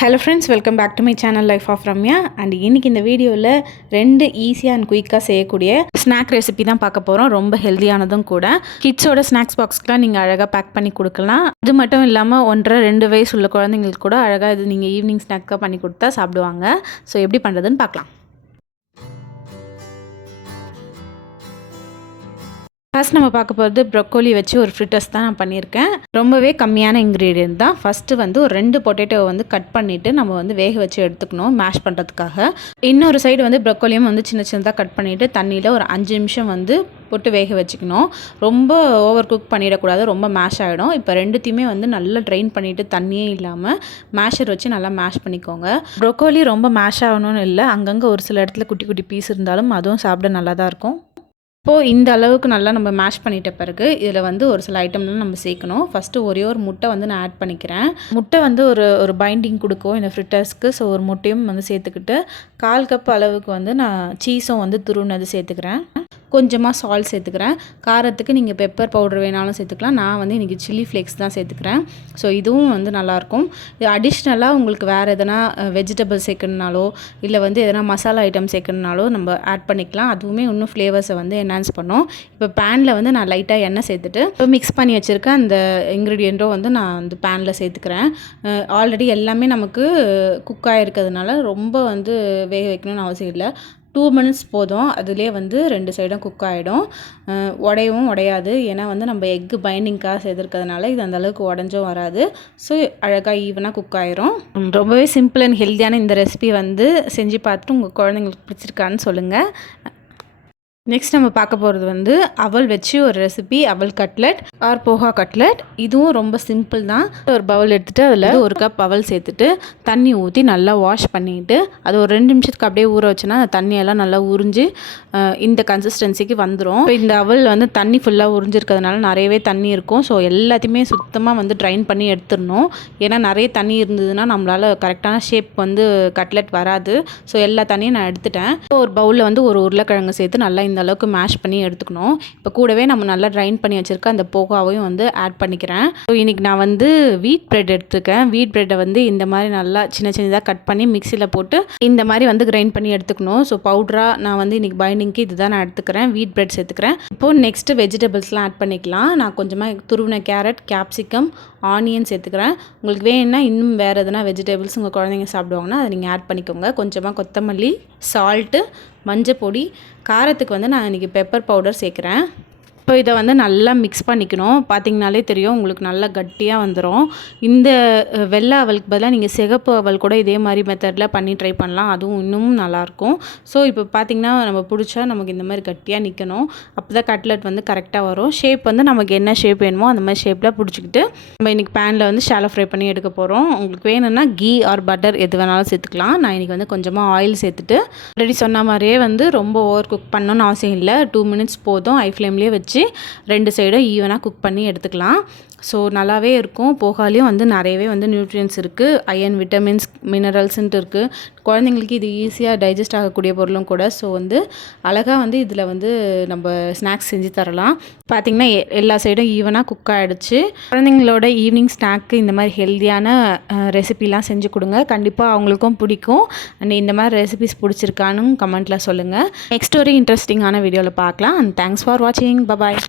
Hello friends, welcome back to my channel life of Ramya. And இன்றைக்கி இந்த வீடியோவில் 2 ஈஸியாக அண்ட் குயிக்காக செய்யக்கூடிய ஸ்நாக் ரெசிபி தான் பார்க்க போகிறோம். ரொம்ப ஹெல்த்தியானதும் கூட. கிட்ஸோட ஸ்நாக்ஸ் பாக்ஸ்க்குலாம் நீங்கள் அழகாக பேக் பண்ணி கொடுக்கலாம். இது மட்டும் இல்லாமல் 1.5-2 வயசு உள்ள குழந்தைங்களுக்கு கூட அழகாக இது நீங்கள் ஈவினிங் ஸ்நாக்காக பண்ணி கொடுத்தா சாப்பிடுவாங்க. ஸோ எப்படி பண்ணுறதுன்னு பார்க்கலாம். ஃபஸ்ட் நம்ம பார்க்க போகிறது ப்ரொக்கோலி வச்சு ஒரு ஃப்ரிட்டர்ஸ் தான் நான் பண்ணியிருக்கேன். ரொம்பவே கம்மியான இன்க்ரீடியன்ட் தான். ஃபஸ்ட்டு வந்து ஒரு 2 பொட்டேட்டோவை வந்து கட் பண்ணிவிட்டு நம்ம வந்து வேக வச்சு எடுத்துக்கணும் மேஷ் பண்ணுறதுக்காக. இன்னொரு சைடு வந்து ப்ரொக்கோலியும் வந்து சின்ன சின்னதாக கட் பண்ணிவிட்டு தண்ணியில் ஒரு 5 நிமிஷம் வந்து போட்டு வேக வச்சுக்கணும். ரொம்ப ஓவர் குக் பண்ணிடக்கூடாது, ரொம்ப மேஷ் ஆகிடும். இப்போ ரெண்டுத்தையுமே வந்து நல்லா ட்ரைன் பண்ணிவிட்டு தண்ணியே இல்லாமல் மேஷர் வச்சு நல்லா மேஷ் பண்ணிக்கோங்க. ப்ரொக்கோலி ரொம்ப மேஷ் ஆகணும்னு இல்லை, அங்கங்கே ஒரு சில இடத்துல குட்டி குட்டி பீஸ் இருந்தாலும் அதுவும் சாப்பிட நல்லா தான் இருக்கும். இப்போது இந்த அளவுக்கு நல்லா நம்ம மேஷ் பண்ணிட்ட பிறகு இதில் வந்து ஒரு சில ஐட்டம்லாம் நம்ம சேர்க்கணும். ஃபஸ்ட்டு ஒரே ஒரு முட்டை வந்து நான் ஆட் பண்ணிக்கிறேன். முட்டை வந்து ஒரு பைண்டிங் கொடுக்கும் இந்த ஃப்ரிட்டர்ஸ்க்கு. ஸோ ஒரு முட்டையும் வந்து சேர்த்துக்கிட்டு 1/4 கப் அளவுக்கு வந்து நான் சீஸும் வந்து துருவினது சேர்த்துக்கிறேன். கொஞ்சமாக சால்ட் சேர்த்துக்கிறேன். காரத்துக்கு நீங்கள் பெப்பர் பவுடர் வேணாலும் சேர்த்துக்கலாம். நான் வந்து இன்றைக்கி சில்லி ஃப்ளேக்ஸ் தான் சேர்த்துக்கிறேன். ஸோ இதுவும் வந்து நல்லாயிருக்கும். இது அடிஷ்னலாக உங்களுக்கு வேறு எதனா வெஜிடபிள் சேர்க்கணுனாலோ இல்லை வந்து எதனா மசாலா ஐட்டம் சேர்க்கணுனாலோ நம்ம ஆட் பண்ணிக்கலாம். அதுவுமே இன்னும் ஃப்ளேவர்ஸை வந்து என்ஹான்ஸ் பண்ணும். இப்போ பேனில் வந்து நான் லைட்டாக எண்ணெய் சேர்த்துட்டு இப்போ மிக்ஸ் பண்ணி வச்சுருக்கேன் அந்த இன்க்ரீடியண்ட்டும் வந்து நான் வந்து பேனில் சேர்த்துக்கிறேன். ஆல்ரெடி எல்லாமே நமக்கு குக் ஆகிருக்கிறதுனால ரொம்ப வந்து வேக வைக்கணும்னு அவசியம் இல்லை. 2 மினிட்ஸ் போதும். அதுலேயே வந்து 2 சைடும் குக் ஆகிடும். உடையவும் உடையாது. ஏன்னா வந்து நம்ம எக்கு பைண்டிங்காக செய்திருக்கிறதுனால இது அந்தளவுக்கு உடஞ்சும் வராது. ஸோ அழகாக ஈவனாக குக் ஆகிரும். ரொம்பவே சிம்பிள் அண்ட் ஹெல்த்தியான இந்த ரெசிபி வந்து செஞ்சு பார்த்துட்டு உங்கள் குழந்தைங்களுக்கு பிடிச்சிருக்கான்னு சொல்லுங்கள். நெக்ஸ்ட் நம்ம பார்க்க போகிறது வந்து அவல் வச்சு ஒரு ரெசிபி, அவல் கட்லெட் ஆர் போஹா கட்லெட். இதுவும் ரொம்ப சிம்பிள் தான். ஒரு பவுல் எடுத்துகிட்டு அதில் 1 கப் அவல் சேர்த்துட்டு தண்ணி ஊற்றி நல்லா வாஷ் பண்ணிவிட்டு அது ஒரு 2 நிமிஷத்துக்கு அப்படியே ஊற வச்சோன்னா அந்த தண்ணியெல்லாம் நல்லா உறிஞ்சி இந்த கன்சிஸ்டன்சிக்கு வந்துடும். இப்போ இந்த அவல் வந்து தண்ணி ஃபுல்லாக உறிஞ்சிருக்கிறதுனால நிறையவே தண்ணி இருக்கும். ஸோ எல்லாத்தையுமே சுத்தமாக வந்து ட்ரைன் பண்ணி எடுத்துடணும். ஏன்னா நிறைய தண்ணி இருந்ததுன்னா நம்மளால் கரெக்டான ஷேப் வந்து கட்லெட் வராது. ஸோ எல்லா தண்ணியும் நான் எடுத்துட்டேன். ஒரு பவுலில் வந்து ஒரு உருளைக்கிழங்கு சேர்த்து நல்லா இந்த அளவுக்கு மேஷ் பண்ணி எடுத்துக்கணும். இப்போ கூடவே நம்ம நல்லா ட்ரைன் பண்ணி வச்சுருக்க அந்த போகாவையும் வந்து ஆட் பண்ணிக்கிறேன். ஸோ இன்றைக்கி நான் வந்து வீட் பிரெட் எடுத்துருக்கேன். வீட் பிரெட்டை வந்து இந்த மாதிரி நல்லா சின்ன சின்னதாக கட் பண்ணி மிக்சியில் போட்டு இந்த மாதிரி வந்து கிரைண்ட் பண்ணி எடுத்துக்கணும். ஸோ பவுடராக நான் வந்து இன்றைக்கி பைண்டிங்க்கு இதுதான் நான் எடுத்துக்கிறேன். வீட் பிரெட் சேர்த்துக்கிறேன். இப்போது நெக்ஸ்ட்டு வெஜிடபிள்ஸ்லாம் ஆட் பண்ணிக்கலாம். நான் கொஞ்சமாக துருவின கேரட், கேப்சிகம், ஆனியன் சேர்த்துக்கிறேன். உங்களுக்கு வேணும்னா இன்னும் வேறு எதனா வெஜிடபிள்ஸ் உங்கள் குழந்தைங்க சாப்பிடுவாங்கன்னா அதை நீங்கள் ஆட் பண்ணிக்கோங்க. கொஞ்சமாக கொத்தமல்லி, சால்ட்டு, மஞ்சள் பொடி, காரத்துக்கு வந்து நான் இன்றைக்கி பெப்பர் பவுடர் சேர்க்குறேன். இப்போ இதை வந்து நல்லா மிக்ஸ் பண்ணிக்கணும். பார்த்திங்கனாலே தெரியும் உங்களுக்கு நல்லா கட்டியாக வந்துடும். இந்த வெள்ளை அவலுக்கு பதிலாக நீங்கள் சிகப்பு அவல் கூட இதே மாதிரி மெத்தடில் பண்ணி ட்ரை பண்ணலாம். அதுவும் இன்னமும் நல்லாயிருக்கும். ஸோ இப்போ பார்த்திங்கன்னா நம்ம பிடிச்சா நமக்கு இந்த மாதிரி கட்டியாக நிற்கணும். அப்போ தான் கட்லெட் வந்து கரெக்டாக வரும். ஷேப் வந்து நமக்கு என்ன ஷேப் வேணுமோ அந்த மாதிரி ஷேப்பில் பிடிச்சிக்கிட்டு நம்ம இன்றைக்கி பேனில் வந்து ஷாலோ ஃப்ரை பண்ணி எடுக்க போகிறோம். உங்களுக்கு வேணும்னா கீ ஆர் பட்டர் எது வேணாலும் சேர்த்துக்கலாம். நான் இன்றைக்கி வந்து கொஞ்சமாக ஆயில் சேர்த்துட்டு ஆல்ரெடி சொன்ன மாதிரியே வந்து ரொம்ப ஓவர் குக் பண்ணணும்னு அவசியம் இல்லை. 2 மினிட்ஸ் போதும். ஹை ஃப்ளேம்லேயே வச்சு 2 சைடும் ஈவனாக குக் பண்ணி எடுத்துக்கலாம். ஸோ நல்லாவே இருக்கும். போகாலையும் வந்து நிறையவே வந்து நியூட்ரியன்ஸ் இருக்குது. அயன், விட்டமின்ஸ், மினரல்ஸுன்ட்டு இருக்குது. குழந்தைங்களுக்கு இது ஈஸியாக டைஜஸ்ட் ஆகக்கூடிய பொருளும் கூட. ஸோ வந்து அழகாக வந்து இதில் வந்து நம்ம ஸ்நாக்ஸ் செஞ்சு தரலாம். பார்த்திங்கன்னா எல்லா சைடும் ஈவனாக குக் ஆகிடுச்சு. குழந்தைங்களோட ஈவினிங் ஸ்நாக்கு இந்த மாதிரி ஹெல்த்தியான ரெசிபிலாம் செஞ்சு கொடுங்க. கண்டிப்பாக அவங்களுக்கும் பிடிக்கும். அண்ட் இந்த மாதிரி ரெசிபிஸ் பிடிச்சிருக்கான்னு கமெண்ட்டில் சொல்லுங்கள். நெக்ஸ்ட் ஒரு இன்ட்ரெஸ்டிங்கான வீடியோவில் பார்க்கலாம். அண்ட் தேங்க்ஸ் ஃபார் வாட்சிங். பாய்.